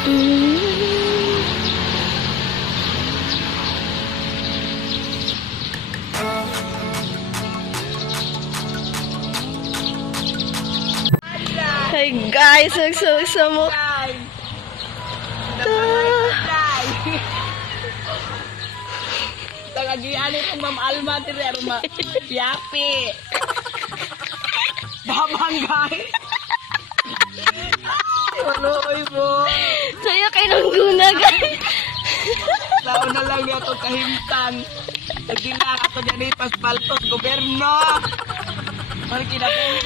Hi guys, nagsama Tagagian ito Ma'am Alma dire ma yapi. Babanggay. Waloy mo. saya kay nangguna guys. Tao na lang yato kahimtang. Nagdila ato dyan paspaltos gobyerno. Mari kinabuhi.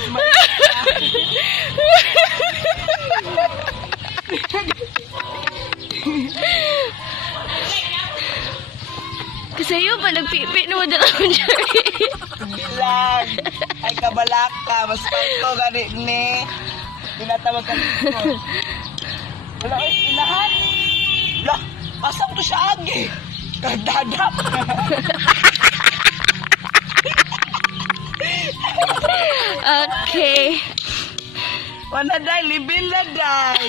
Kasi yun pa, nagpipi na madala ko dyan. Bilang. Ay kabalaka. Mas palto ganit ni. Tinatawag ka dito. Wala ay ilahan. Lah, pasang to siya agi. Kagdadap. Okay. Wala day, libil na day.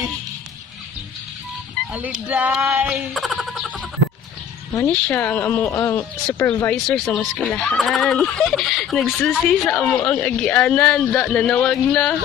Aliday. Ano siya ang supervisor sa maskulahan. Nagsusi sa ang agianan. Nanawag na.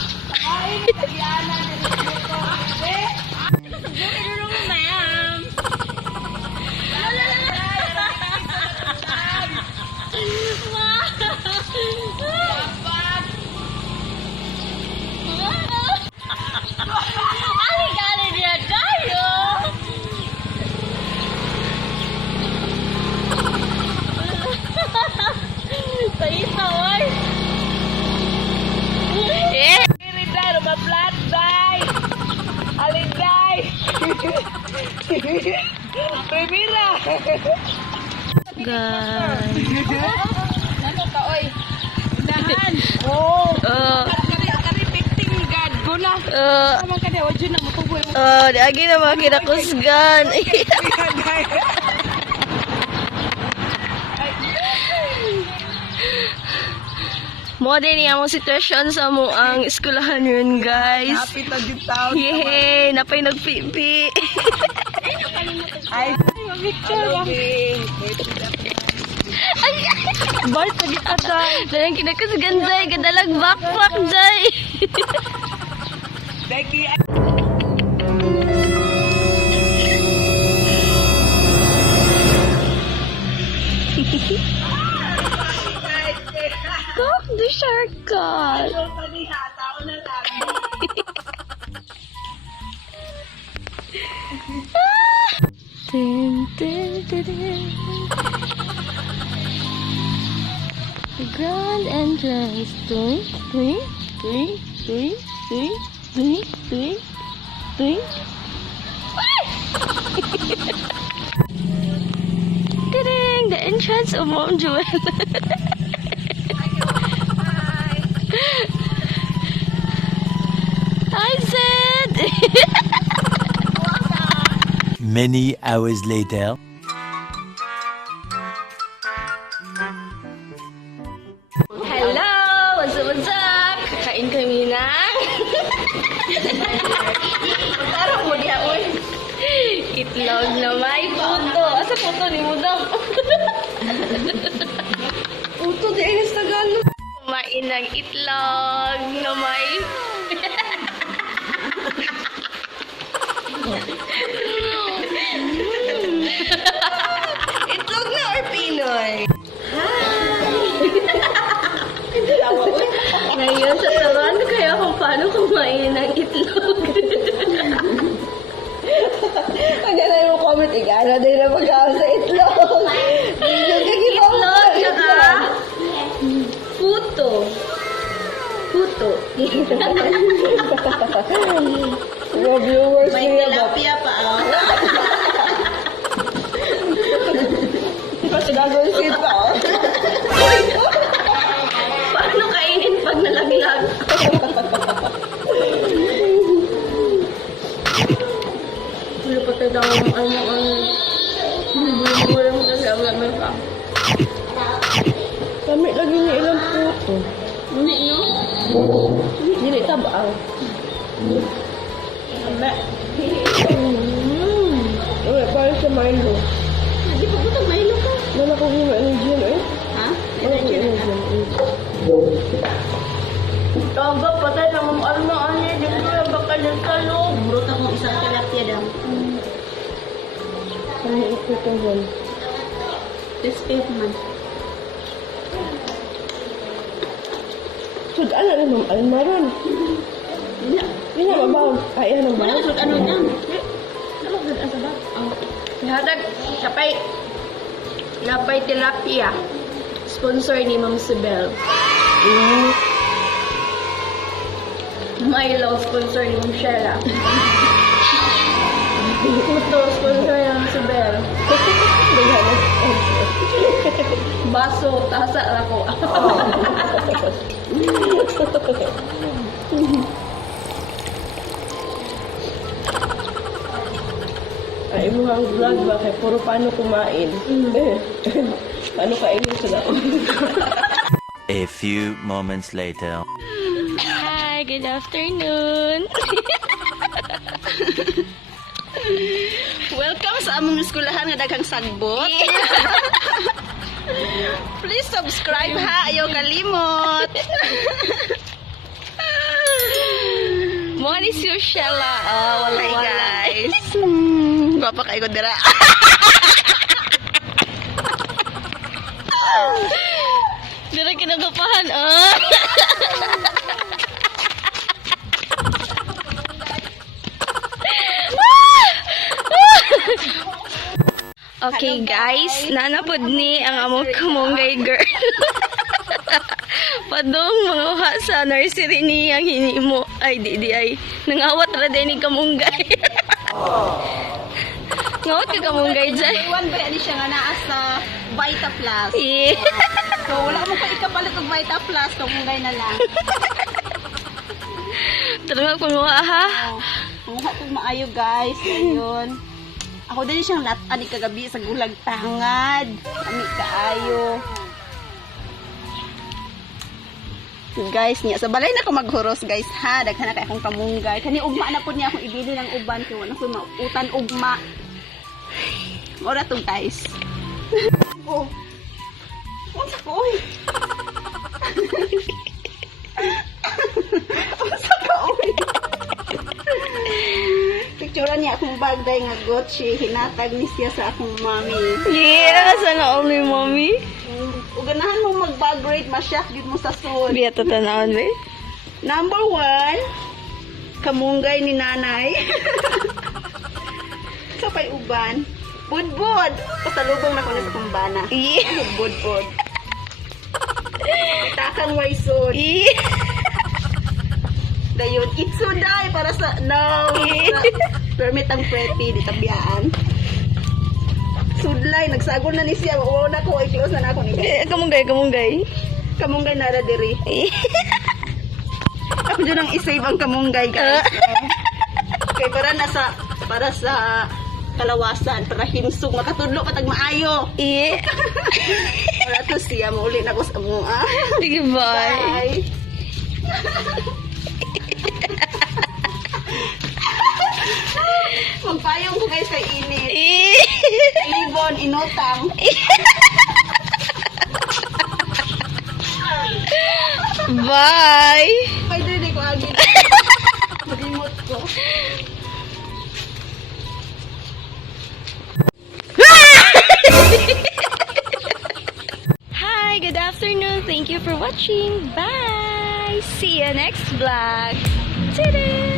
Primera. Guys. Nano ka oy? Dahan. Oh. Kari picting gad ko na. Amang kada wajud na matuboy mo. Diagi na mga kinakusgan. Mo din niya mong sitwasyon sa mo ang eskwelahan yun, guys. Happy to the town. Yay! Napay nagpipi. Ay, picture. Ay! Bart, pagi ka dahil. Dalang kinakusgan, Jay. Gadalag backpack, Jay. Becky, Stop the shortcut. Tin, tin, tin, tin. The grand entrance. Three, three, three, three, three, three, three, three. Ding! The entrance of Mount Jewel. Hi, Sid! Many hours later. Hello! What's up? Kain kami ng... Tarong mo niya, uy. Itlog na may puto. Asa puto ni mo daw? Puto di ay Tagalog. Kumain ng itlog na may... Itlog na or Pinoy? Ngayon, sa talan kaya kung paano kumain ng itlog. ang ganda yung comment, igana din na mag-aam sa itlog. Itlog, tsaka puto. Puto. Mga viewers May niya ba? tilapia pa, oh. Di ba sinagawin seed pa, oh? Paano kainin pag nalaglag? Wala pa tayo daw ang bulu-bulu mo kasi ang pa. Kami lagi niya ilang puto. Hindi, no? Hindi tabang. Hindi. Milo. Hindi pa butang Milo ka. Wala ko yung energy eh. Ha? Wala ko Energy na. Taga patay na mamarma niya. Di ko yung bakal ng talog. Burot akong isang tilapia daw. Kaya ito ito yan. Respect man. So, ano na ma'am? Almaron. Hindi. Yun na mabaw. Ay, ano ba? Wala sa ano niya. Ano ba ang sabab? Hadag, napay tilapia. Sponsor ni Ma'am Sibel. Milo, sponsor ni Ma'am Sheila. Puto, sponsor ni Ma'am Sibel. Baso, tasa ako. Ay, mukhang vlog ba? Kaya puro paano kumain. Paano kainin sila? A few moments later. Hi, good afternoon. Welcome sa among eskulahan nga daghang sagbot. Please subscribe ha, ayaw kalimot. Mo ni si Sheila. Hi guys. Gwapa kayo dira. Dira kinagapahan. Okay guys, nanapod ni ang among kamunggay girl. Padong manguha sa nursery ni ang hinimo. Ay, di ay. Nangawat ra din ni kamunggay. Ngawat ka kamunggay dyan. Iwan ba ni siya nga naa sa Vita Plus. Eh. So wala mo pa ikapalit og Vita Plus kung mungay na lang. Tara panguha ha. Kumuha kong maayo guys. Ayun. Ako din siyang ani kagabi sa gulag tangad. Ami kaayo. Guys, niya sa balay na ko maghuros guys ha. Daghan na kay akong kamunggay. Kani ugma na po niya akong ibili ng uban kay wala ko mautan ugma. Ora to guys. Oh. Unsa ko oy? Unsa ka oy? Picture niya akong bagday nga Gucci. Hinatag ni siya sa akong mami. Yeah, sana only mommy. Ug ganahan mo mag-bag rate, masyak gid mo sa suod. Biya to tanawon be. Number 1, kamunggay ni nanay. Kapay uban. Budbud. Pasalubong na ko na sa kumbana. Yeah. Budbud. Takang waisod. Yeah. Dayon, itsuday para sa no. Permit ang preppy di tabiyaan. Sudlay, nagsagol na ni siya. Oo na ko, i-close na ako ni Eh, kamunggay, kamunggay. Kamunggay na ra diri. Ako dyan ang isave ang kamunggay guys. Okay, para sa kalawasan, para himsog, makatudlo patag maayo. Yeah. Para to siya, mauli na ko sa mga. Sige, bye. Bye. Magpayong ko guys kay init. Ibon, inutang. Bye. Pwede di ko agad. Mag-remote ko. Hi, good afternoon. Thank you for watching. Bye. See you next vlog. Ta-da!